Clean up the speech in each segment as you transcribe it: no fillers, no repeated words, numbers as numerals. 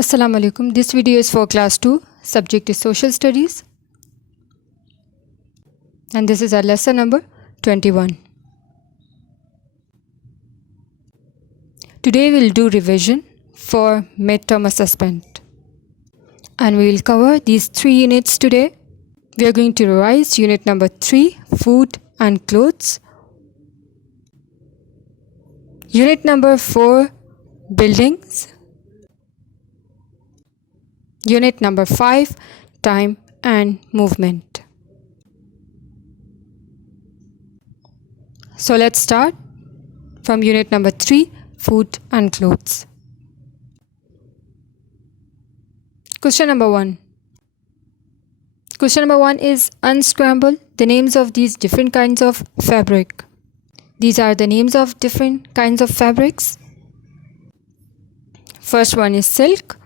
Assalamu alaikum. This video is for class 2. Subject is social studies. And this is our lesson number 21. Today we'll do revision for midterm assessment. And we will cover these 3 units today. We are going to revise unit number 3, food and clothes. Unit number 4, buildings. Unit number 5, time and movement. So let's start from unit number 3, food and clothes. Question number 1. Question number 1 is unscramble the names of these different kinds of fabric. These are the names of different kinds of fabrics. First one is silk.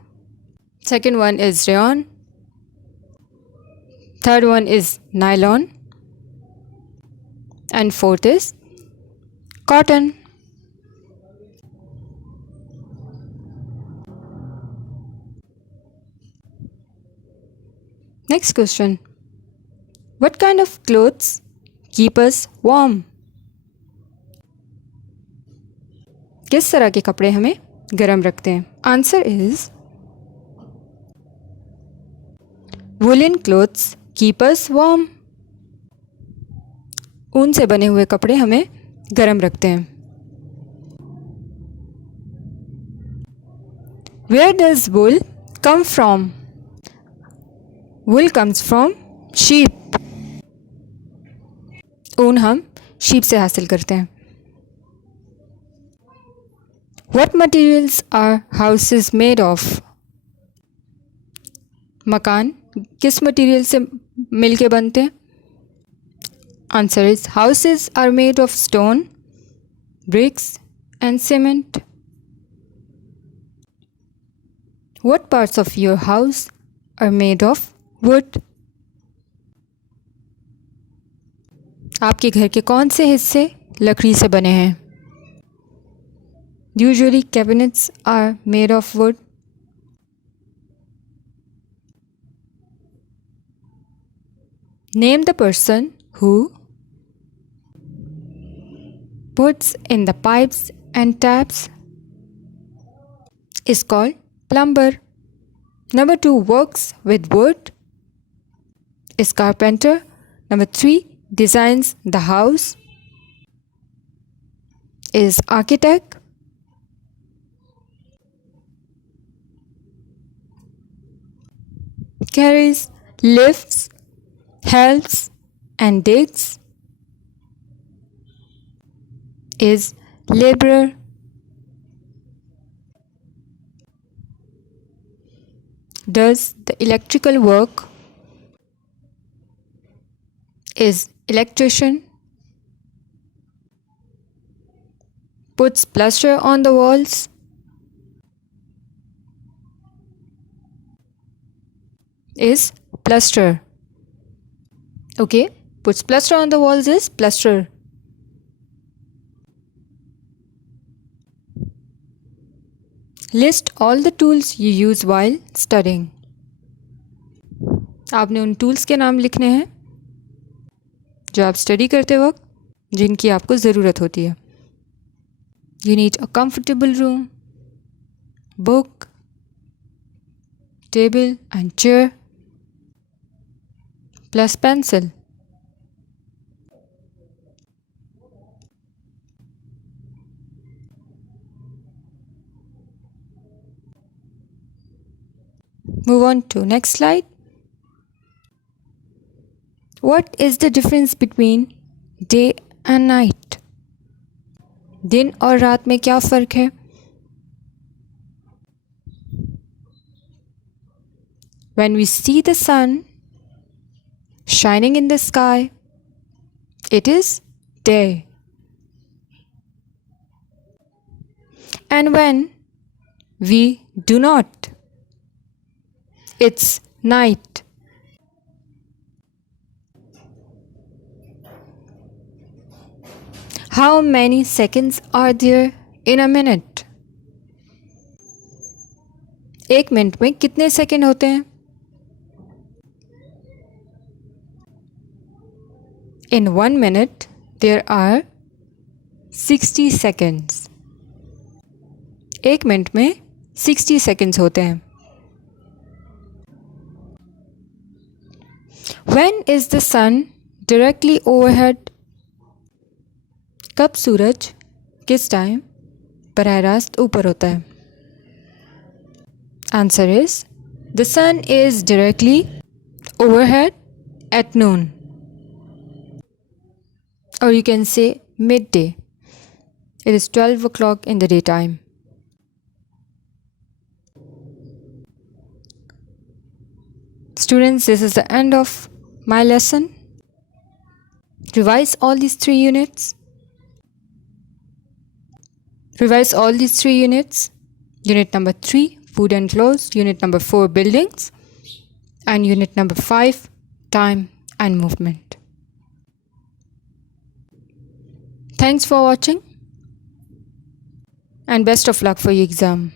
Second one is rayon. Third one is nylon. And fourth is cotton. Next question. What kind of clothes keep us warm? किस तरह के कपड़े हमें गर्म रखते हैं? Answer is woolen clothes keep us warm. ऊन से बने हुए कपड़े हमें गर्म रखते हैं. Where does wool come from? Wool comes from sheep. ऊन हम sheep से हासिल करते हैं. What materials are houses made of? मकान किस मटेरियल से मिलके बनते हैं? Answer is houses are made of stone, bricks and cement. What parts of your house are made of wood? आपके घर के कौन से हिस्से लकड़ी से बने हैं? Usually cabinets are made of wood. Name the person who puts in the pipes and taps is called plumber. Number 2 works with wood is carpenter. Number 3 designs the house is architect. Carries, lifts, helps and digs is laborer. Does the electrical work is electrician. Puts plaster on the walls is plaster. Okay, puts plaster on the walls is plaster. List all the tools you use while studying. आपने उन tools के नाम लिखने हैं जो आप study करते वक्त जिनकी आपको ज़रूरत होती है. You need a comfortable room, book, table and chair, plus pencil. Move on to next slide. What is the difference between day and night? दिन और रात में क्या फ़र्क है? When we see the sun shining in the sky, it is day. And when we do not, it's night. How many seconds are there in a minute? एक minute में कितने सेकंड होते हैं? In 1 minute, there are 60 seconds. एक minute में 60 seconds होते हैं. When is the sun directly overhead? कब सूरज किस टाइम बराह रास्त ऊपर होता है? Answer is the sun is directly overhead at noon. Or you can say midday. It is 12 o'clock in the daytime. Students, this is the end of my lesson. Revise all these 3 units. Revise all these 3 units. Unit number 3, food and clothes. Unit number 4, buildings. And unit number 5, time and movement. Thanks for watching and best of luck for your exam.